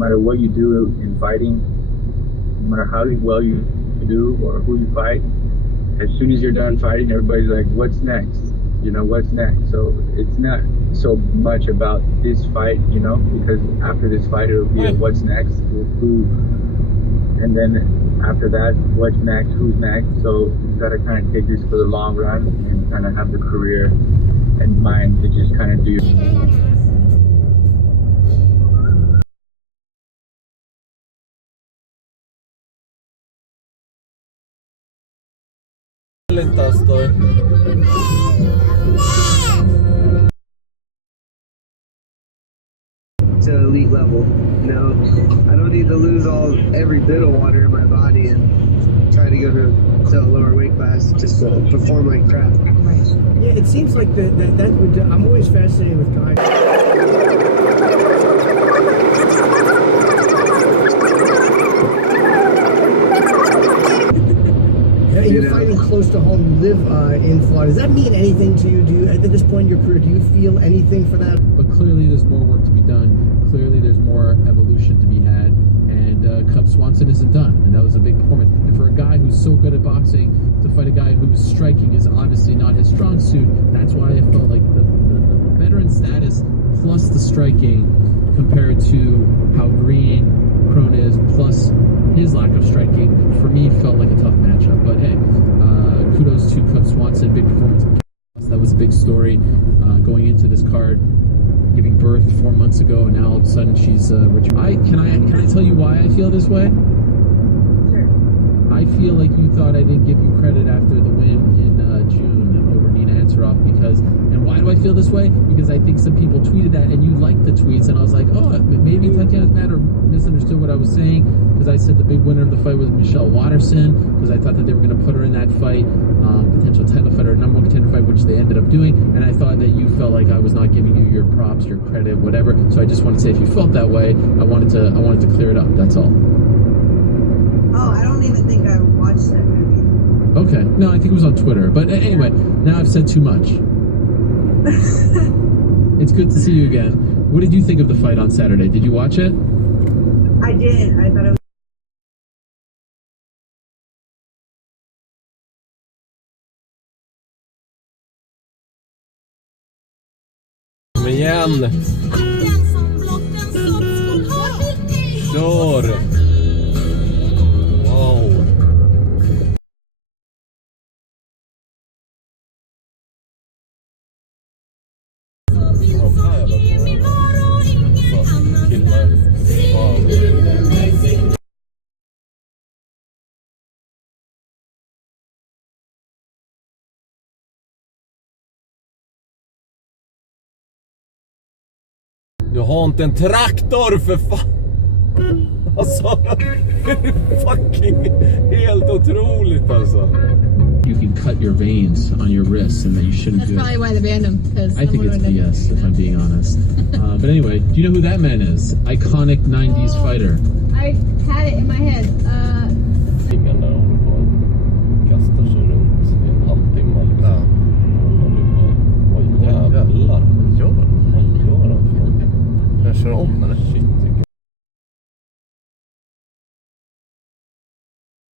matter what you do in fighting, no matter how well you do or who you fight, as soon as you're done fighting, everybody's like, what's next? You know, what's next? So it's not so much about this fight, you know, because after this fight, it'll be a what's next, who, and then after that, what's next, who's next. So you got to kind of take this for the long run and kind of have the career in mind to just kind of do. To elite level, you know, I don't need to lose every bit of water in my body and try to go to a lower weight class just to perform like crap. Yeah, it seems like that would. I'm always fascinated with guys. You're fighting close to home. You live in Florida. Does that mean anything to you? Do you, at this point in your career, do you feel anything for that? But clearly there's more work to be done. Clearly there's more evolution to be had. And Cub Swanson isn't done. And that was a big performance. And for a guy who's so good at boxing to fight a guy whose striking is obviously not his strong suit, that's why I felt like the veteran status plus the striking compared to how green Crone is plus his lack of striking, for me, felt like a tough matchup. But hey, kudos to Cub Swanson, big performance. That was a big story going into this card, giving birth 4 months ago, and now all of a sudden she's returning. Can I tell you why I feel this way? Sure. I feel like you thought I didn't give you credit after the win in June over Nina Ansaroff, and why do I feel this way? Because I think some people tweeted that and you liked the tweets, and I was like, oh, maybe Tatiana's mad or misunderstood what I was saying, because I said the big winner of the fight was Michelle Watterson, because I thought that they were going to put her in that fight, potential title fight or number one contender fight, which they ended up doing, and I thought that you felt like I was not giving you your props, your credit, whatever. So I just want to say, if you felt that way, I wanted to clear it up. That's all. Oh, I don't even think I watched that movie. Okay, no, I think it was on Twitter. But anyway, now I've said too much. It's good to see you again. What did you think of the fight on Saturday? Did you watch it? I did. I thought it was. Kom igen! Kör! Wow! Du har inte en traktor för fan. Alltså, det är fucking helt otroligt alltså. You can cut your veins on your wrists and that you shouldn't do it. That's probably why they banned him. I think it's BS, if I'm being honest. But anyway, do you know who that man is? Iconic 90s fighter. I had it in my head.